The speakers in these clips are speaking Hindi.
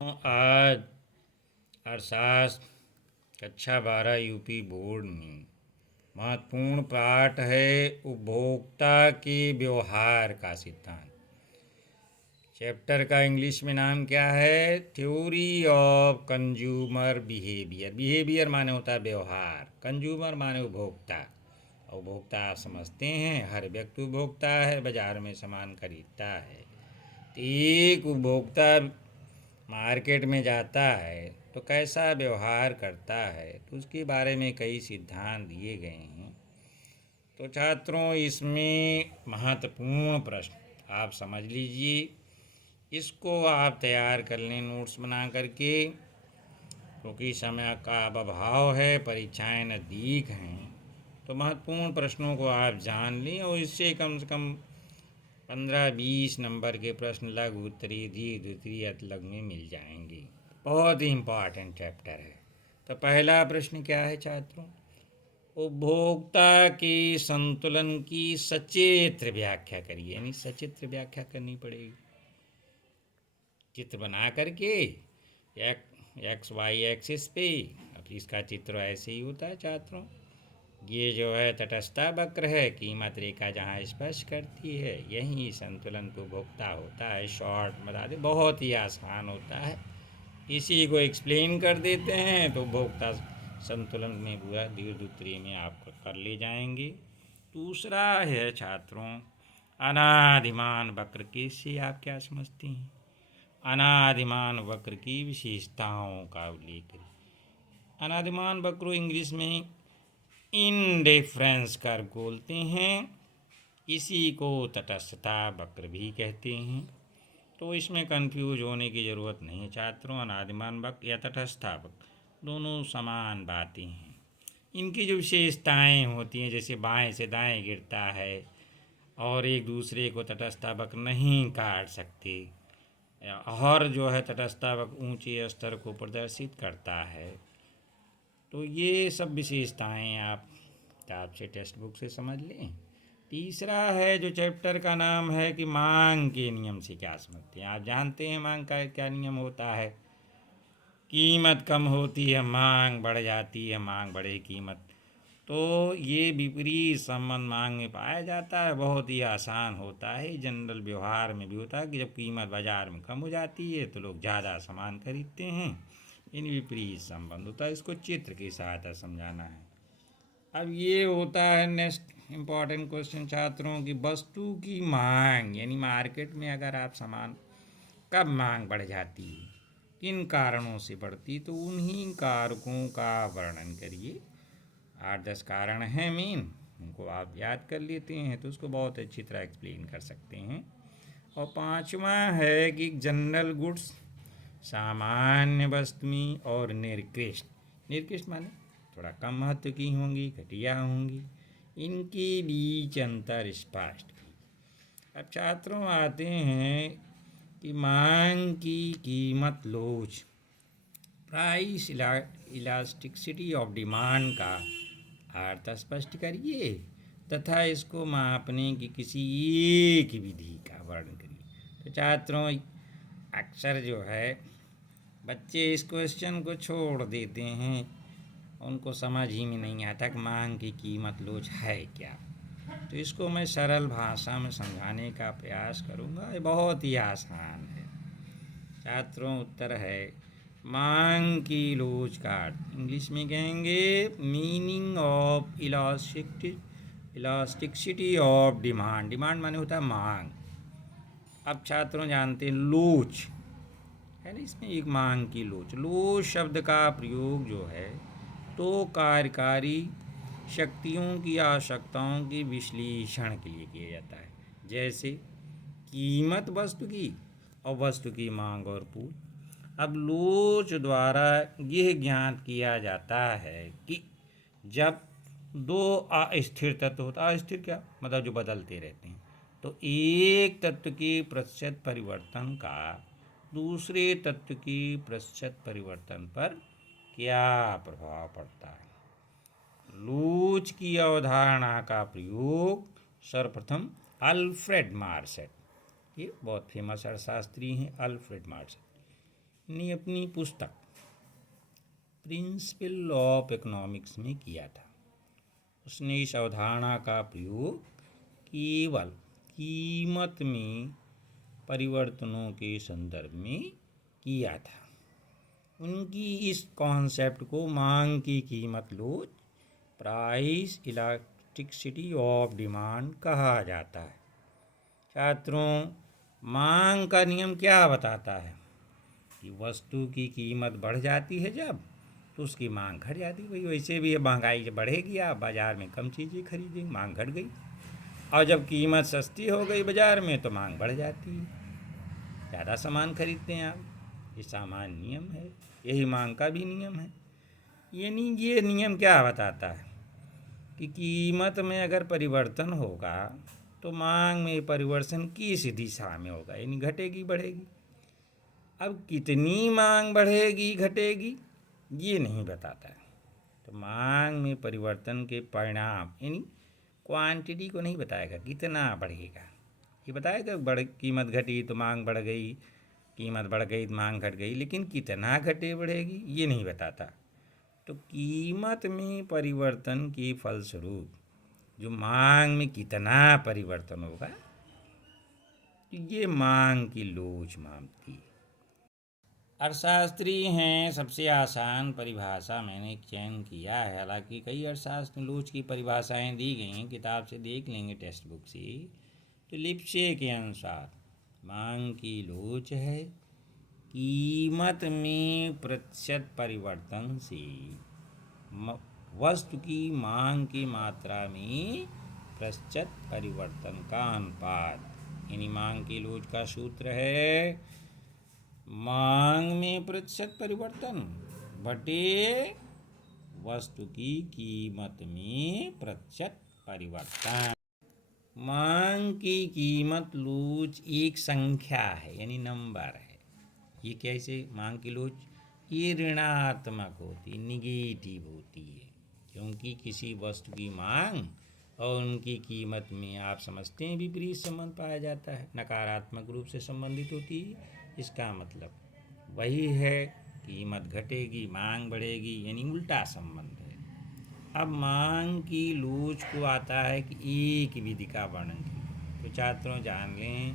आज अर्थशास्त्र कक्षा 12 यूपी बोर्ड में महत्वपूर्ण पाठ है उपभोक्ता के व्यवहार का सिद्धांत। चैप्टर का इंग्लिश में नाम क्या है? Theory of consumer behaviour. Behaviour माने होता है व्यवहार, कंज्यूमर माने उपभोक्ता। उपभोक्ता आप समझते हैं, हर व्यक्ति उपभोक्ता है, बाजार में सामान खरीदता है। तो एक उपभोक्ता मार्केट में जाता है तो कैसा व्यवहार करता है, तो उसके बारे में कई सिद्धांत दिए गए हैं। तो छात्रों, इसमें महत्वपूर्ण प्रश्न आप समझ लीजिए, इसको आप तैयार कर लें नोट्स बना करके, क्योंकि समय का अभाव है, परीक्षाएं नज़दीक हैं। तो महत्वपूर्ण प्रश्नों को आप जान लें और इससे कम से कम 15-20 नंबर के प्रश्न लघु उत्तरीय दीर्घ उत्तरीय अतिलघु में मिल जाएंगे। बहुत ही इम्पॉर्टेंट चैप्टर है। तो पहला प्रश्न क्या है छात्रों? उपभोक्ता के संतुलन की सचित्र व्याख्या करिए, यानी सचित्र व्याख्या करनी पड़ेगी। चित्र बना करके एक्स वाई एक्सिस पे, अब इसका चित्र ऐसे ही होता है छात्रों। ये जो है तटस्थता वक्र है, कीमत रेखा जहाँ स्पर्श करती है यही संतुलन को उपभोक्ता होता है। शॉर्ट बता दे, बहुत ही आसान होता है, इसी को एक्सप्लेन कर देते हैं तो उपभोक्ता संतुलन में पूरा दीर्घ उत्तरीय में आप कर ले जाएंगे। दूसरा है छात्रों अनादिमान वक्र। किससे आप क्या समझते हैं? अनादिमान वक्र की विशेषताओं का उल्लेख करिए। अनादिमान वक्र इंग्लिश में इंडिफरेंस कर्व बोलते हैं, इसी को तटस्थता वक्र भी कहते हैं। तो इसमें कंफ्यूज होने की ज़रूरत नहीं है छात्रों। अनादिमान वक्र या तटस्थता वक्र दोनों समान बातें हैं। इनकी जो विशेषताएं होती हैं, जैसे बाएं से दाएं गिरता है और एक दूसरे को तटस्थता वक्र नहीं काट सकते, और जो है तटस्थता वक्र ऊंचे स्तर को प्रदर्शित करता है। तो ये सब विशेषताएं आप किताब से टेक्स्ट बुक से समझ लें। तीसरा है जो चैप्टर का नाम है कि मांग के नियम से क्या समझते हैं। आप जानते हैं मांग का क्या नियम होता है? कीमत कम होती है, मांग बढ़ जाती है, मांग बढ़े कीमत। तो ये विपरीत संबंध मांग में पाया जाता है, बहुत ही आसान होता है। जनरल व्यवहार में भी होता है कि जब कीमत बाजार में कम हो जाती है तो लोग ज़्यादा सामान खरीदते हैं। इन विपरीत संबंध होता है, इसको चित्र की सहायता समझाना है। अब ये होता है नेक्स्ट इम्पॉर्टेंट क्वेश्चन छात्रों की, वस्तु की मांग, यानी मार्केट में अगर आप सामान कब मांग बढ़ जाती है, किन कारणों से बढ़ती, तो उन्हीं कारकों का वर्णन करिए। 8-10 कारण हैं मेन, उनको आप याद कर लेते हैं तो उसको बहुत अच्छी तरह एक्सप्लेन कर सकते हैं। और पांचवा है कि जनरल गुड्स, सामान्य वस्तुएं और निकृष्ट। निकृष्ट माने थोड़ा कम महत्व की होंगी, घटिया होंगी, इनके बीच अंतर स्पष्ट। अब छात्रों आते हैं कि मांग की कीमत लोच, प्राइस इलास्टिसिटी ऑफ डिमांड का अर्थ स्पष्ट करिए तथा इसको मापने की किसी एक विधि का वर्णन करिए। तो छात्रों अक्सर जो है बच्चे इस क्वेश्चन को छोड़ देते हैं, उनको समझ ही में नहीं आता कि मांग की कीमत लोच है क्या। तो इसको मैं सरल भाषा में समझाने का प्रयास करूँगा, ये बहुत ही आसान है छात्रों। उत्तर है मांग की लोच का अर्थ इंग्लिश में कहेंगे meaning of elasticity of demand. Demand माने होता है मांग। अब छात्रों जानते हैं लोच है ना, इसमें एक मांग की लोच। लोच शब्द का प्रयोग जो है तो कार्यकारी शक्तियों की आवश्यकताओं के विश्लेषण के लिए किया जाता है, जैसे कीमत वस्तु की और वस्तु की मांग और पूर्ति। अब लोच द्वारा यह ज्ञात किया जाता है कि जब दो अस्थिर तत्व होता, अस्थिर क्या मतलब जो बदलते रहते हैं, तो एक तत्व के प्रतिशत परिवर्तन का दूसरे तत्व के प्रतिशत परिवर्तन पर क्या प्रभाव पड़ता है। लोच की अवधारणा का प्रयोग सर्वप्रथम अल्फ्रेड मार्शल, ये बहुत फेमस अर्थशास्त्री हैं अल्फ्रेड मार्शल, ने अपनी पुस्तक प्रिंसिपल ऑफ इकोनॉमिक्स में किया था। उसने इस अवधारणा का प्रयोग केवल कीमत में परिवर्तनों के संदर्भ में किया था। उनकी इस कॉन्सेप्ट को मांग की कीमत लोच, प्राइस इलास्टिसिटी ऑफ डिमांड कहा जाता है। छात्रों, मांग का नियम क्या बताता है कि वस्तु की कीमत बढ़ जाती है जब, तो उसकी मांग घट जाती है। भाई वैसे भी महंगाई जब बढ़ेगी, आप बाज़ार में कम चीज़ें खरीदेंगे, मांग घट गई। और जब कीमत सस्ती हो गई बाज़ार में तो मांग बढ़ जाती है, ज़्यादा सामान खरीदते हैं आप। ये सामान्य नियम है, यही मांग का भी नियम है। यानी ये नियम क्या बताता है कि कीमत में अगर परिवर्तन होगा तो मांग में परिवर्तन किस दिशा में होगा, यानी घटेगी बढ़ेगी। अब कितनी मांग बढ़ेगी घटेगी ये नहीं बताता है। तो मांग में परिवर्तन के परिणाम यानी क्वांटिटी को नहीं बताएगा, कितना बढ़ेगा। ये बताएगा कीमत घटी तो मांग बढ़ गई, कीमत बढ़ गई तो मांग घट गई, लेकिन कितना घटे बढ़ेगी ये नहीं बताता। तो कीमत में परिवर्तन के फलस्वरूप जो मांग में कितना परिवर्तन होगा, तो ये मांग की लोच मापती है। अर्थशास्त्री हैं, सबसे आसान परिभाषा मैंने चयन किया है। हालांकि कई अर्थशास्त्र में लोच की परिभाषाएं दी गई हैं, किताब से देख लेंगे, टेक्स्ट बुक से। तो लिप्से के अनुसार मांग की लोच है कीमत में प्रतिशत परिवर्तन से वस्तु की मांग की मात्रा में प्रतिशत परिवर्तन का अनुपात। यानी मांग की लोच का सूत्र है मांग में प्रतिशत परिवर्तन बटे वस्तु की कीमत में प्रतिशत परिवर्तन। मांग की कीमत लोच एक संख्या है, यानी नंबर है। ये कैसे मांग की लोच, ये ऋणात्मक होती, निगेटिव होती है, क्योंकि किसी वस्तु की मांग और उनकी कीमत में आप समझते हैं विपरीत संबंध पाया जाता है, नकारात्मक रूप से संबंधित होती है। इसका मतलब वही है, कीमत घटेगी मांग बढ़ेगी, यानी उल्टा संबंध है। अब मांग की लोच को आता है कि एक विधि का वर्णन कीजिए। तो छात्रों जान लें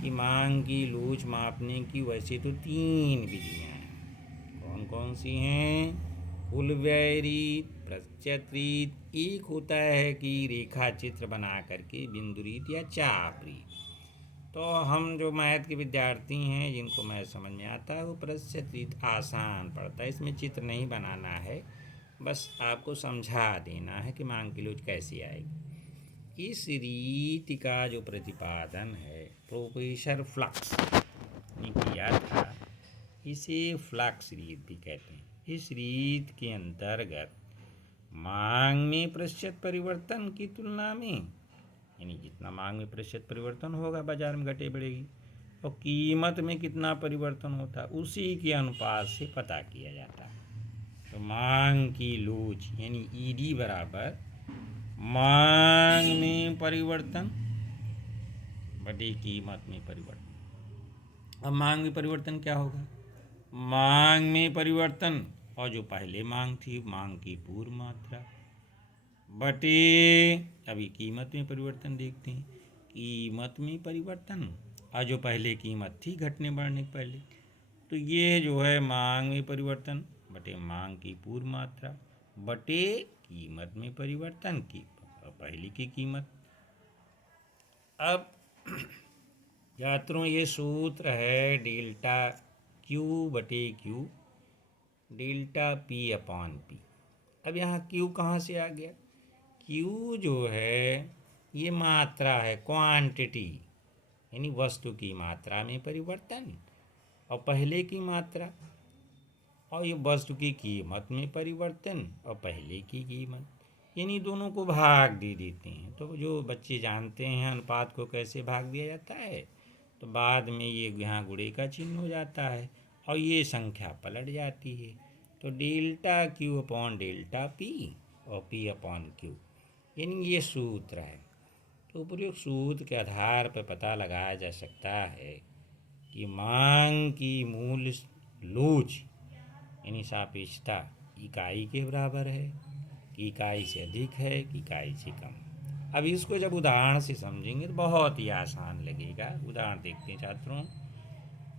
कि मांग की लोच मापने की वैसे तो 3 विधियाँ हैं। कौन कौन सी हैं? कुल व्यय रीत, प्रतिशत रीत, एक होता है कि रेखा चित्र बना करके बिंदु रीत या चाप रीत। तो हम जो मैथ के विद्यार्थी हैं जिनको मैथ समझ में आता है वो प्रतिशत रीत आसान पड़ता है, इसमें चित्र नहीं बनाना है, बस आपको समझा देना है कि मांग की लोच कैसी आएगी। इस रीति का जो प्रतिपादन है प्रोफेसर फ्लक्स ने किया था, इसे फ्लक्स रीत भी कहते हैं। इस रीत के अंतर्गत मांग में प्रतिशत परिवर्तन की तुलना में, यानी जितना मांग में प्रतिशत परिवर्तन होगा बाजार में घटे बढ़ेगी, और कीमत में कितना परिवर्तन होता है उसी के अनुपात से पता किया जाता है। तो मांग की लोच यानी ईडी बराबर मांग में परिवर्तन बटे कीमत में परिवर्तन। अब मांग में परिवर्तन क्या होगा? मांग में परिवर्तन और जो पहले मांग थी मांग की पूर्व मात्रा बटे, अभी कीमत में परिवर्तन देखते हैं, कीमत में परिवर्तन और जो पहले कीमत थी घटने बढ़ने पहले, तो ये जो है मांग में परिवर्तन बटे मांग की पूर्व मात्रा बटे कीमत में परिवर्तन की पहले की कीमत। अब छात्रों ये सूत्र है डेल्टा क्यू बटे Q delta P upon P. अब यहाँ क्यू कहाँ से आ गया? क्यू जो है ये मात्रा है, क्वांटिटी, यानी वस्तु की मात्रा में परिवर्तन, और पहले की मात्रा, और ये वस्तु की कीमत में परिवर्तन और पहले की कीमत, यानी दोनों को भाग दे देते हैं। तो जो बच्चे जानते हैं अनुपात को कैसे भाग दिया जाता है, तो बाद में ये यहाँ गुणे का चिन्ह हो जाता है और ये संख्या पलट जाती है। तो delta Q upon delta P और पी अपॉन क्यू, यानी ये सूत्र है। तो उपयुक्त सूत्र के आधार पर पता लगाया जा सकता है कि मांग की मूल लोच यानी सापेक्षता इकाई के बराबर है कि इकाई से अधिक है कि इकाई से कम। अब इसको जब उदाहरण से समझेंगे तो बहुत ही आसान लगेगा। उदाहरण देखते हैं छात्रों।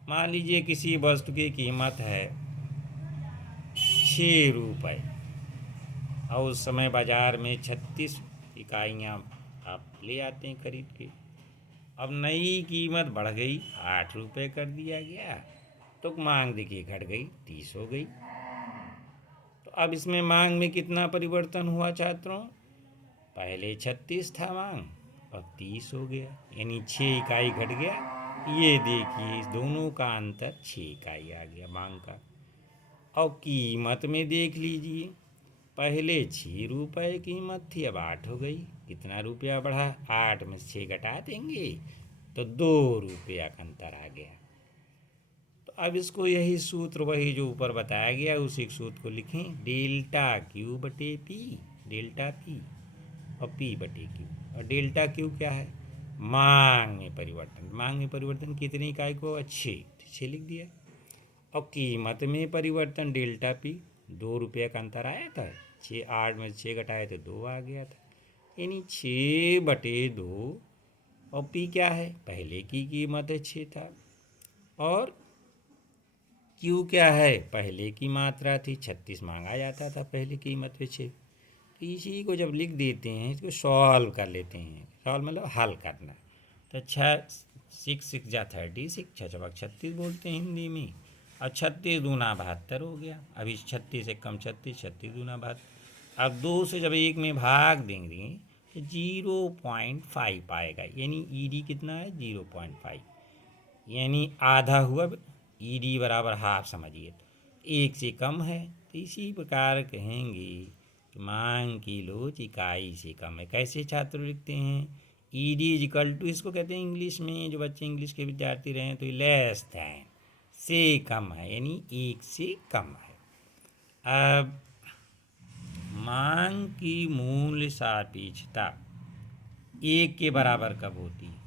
मान लीजिए किसी वस्तु की कीमत है 6 रुपये और उस समय बाज़ार में 36 इकाइयाँ आप ले आते हैं खरीद के। अब नई कीमत बढ़ गई, 8 रुपये कर दिया गया, तो मांग देखिए घट गई, 30 हो गई। तो अब इसमें मांग में कितना परिवर्तन हुआ छात्रों? पहले 36 था मांग, अब 30 हो गया, यानी 6 इकाई घट गया। ये देखिए इस दोनों का अंतर 6 इकाई आ गया मांग का। और कीमत में देख लीजिए, पहले 6 रुपये कीमत थी, अब 8 हो गई। कितना रुपया बढ़ा? 8 में 6 घटा देंगे तो 2 रुपया का अंतर आ गया। तो अब इसको यही सूत्र वही जो ऊपर बताया गया उसी सूत्र को लिखें, डेल्टा क्यू बटे पी, डेल्टा पी और पी बटे क्यू। और डेल्टा क्यू क्या है? मांग में परिवर्तन। मांग में परिवर्तन कितनी इकाई को? 6 लिख दिया। और कीमत में परिवर्तन डेल्टा पी, 2 रुपये का अंतर आया था, 8 में 6 घटाए तो 2 आ गया था, यानी 6/2। और पी क्या है? पहले की कीमत है 6 था। और क्यू क्या है? पहले की मात्रा थी, 36 मांगा जाता था पहले कीमत पे 6। तो इसी को जब लिख देते हैं, इसको सॉल्व कर लेते हैं। सॉल्व मतलब हल करना। तो 6 जा 36, 6 36 बोलते हैं हिंदी में। और 36 दूना 72 हो गया। अभी 36 से कम 36, 36 दूना 72। अब 2 से जब 1 में भाग देंगे तो 0.5 आएगा, यानी ईडी कितना है? 0.5, यानी आधा हुआ। ईडी बराबर हाफ समझिए, 1 से कम है। तो इसी प्रकार कहेंगे कि मांग की लोच इकाई से कम है। कैसे छात्र लिखते हैं? ईडी इज इक्वल टू, इसको कहते हैं इंग्लिश में, जो बच्चे इंग्लिश के विद्यार्थी रहे तो लेस दैन, से कम है, यानी 1 से कम है। अब मांग की मूल्य सापेक्षता 1 के बराबर कब होती है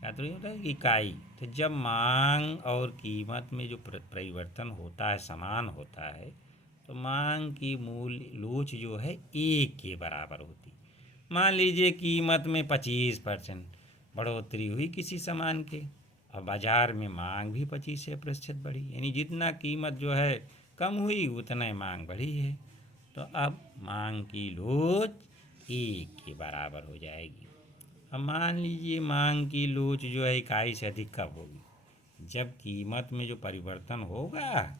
छात्रों? ये होता है इकाई। तो जब मांग और कीमत में जो परिवर्तन होता है समान होता है तो मांग की मूल्य लोच जो है 1 के बराबर होती। मान लीजिए कीमत में 25% बढ़ोतरी हुई किसी सामान के, और बाज़ार में मांग भी 25% बढ़ी, यानी जितना कीमत जो है कम हुई उतना ही मांग बढ़ी है। तो अब मांग की लोच 1 के बराबर हो जाएगी। अब मान लीजिए मांग की लोच जो है इकाई से अधिक कब होगी? जब कीमत में जो परिवर्तन होगा,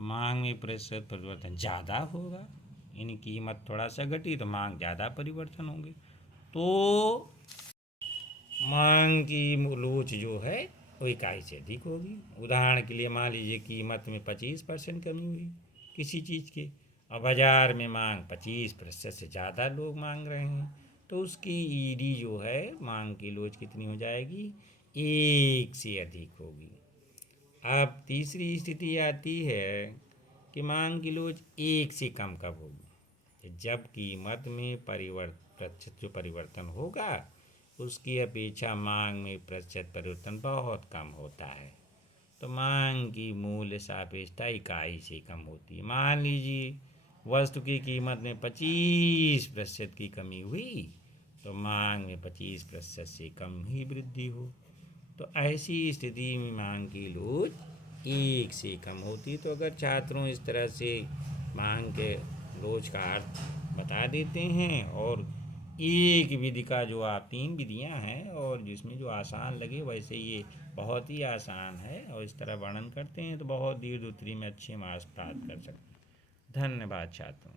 मांग में प्रतिशत परिवर्तन ज़्यादा होगा, यानी कीमत थोड़ा सा घटी तो मांग ज़्यादा परिवर्तन होंगे, तो मांग की लोच जो है वो इकाई से अधिक होगी। उदाहरण के लिए मान लीजिए कीमत में 25% कमी हुई किसी चीज़ के, और बाज़ार में मांग 25% से ज़्यादा लोग मांग रहे हैं, तो उसकी ईडी जो है मांग की लोच कितनी हो जाएगी? 1 से अधिक होगी। अब तीसरी स्थिति आती है कि मांग की लोच 1 से कम कब होगी? जब कीमत में प्रतिशत जो परिवर्तन होगा उसकी अपेक्षा मांग में प्रतिशत परिवर्तन बहुत कम होता है, तो मांग की मूल्य सापेक्षता इकाई से कम होती है। मान लीजिए वस्तु की कीमत में 25% की कमी हुई तो मांग में 25% से कम ही वृद्धि हो, तो ऐसी स्थिति में मांग की लोच 1 से कम होती। तो अगर छात्रों इस तरह से मांग के लोच का अर्थ बता देते हैं, और एक विधि का जो आप 3 विधियां हैं और जिसमें जो आसान लगे वैसे ये बहुत ही आसान है, और इस तरह वर्णन करते हैं तो बहुत दीर्घ उत्तरी में अच्छे मार्क्स प्राप्त कर सकते हैं। धन्यवाद छात्रों।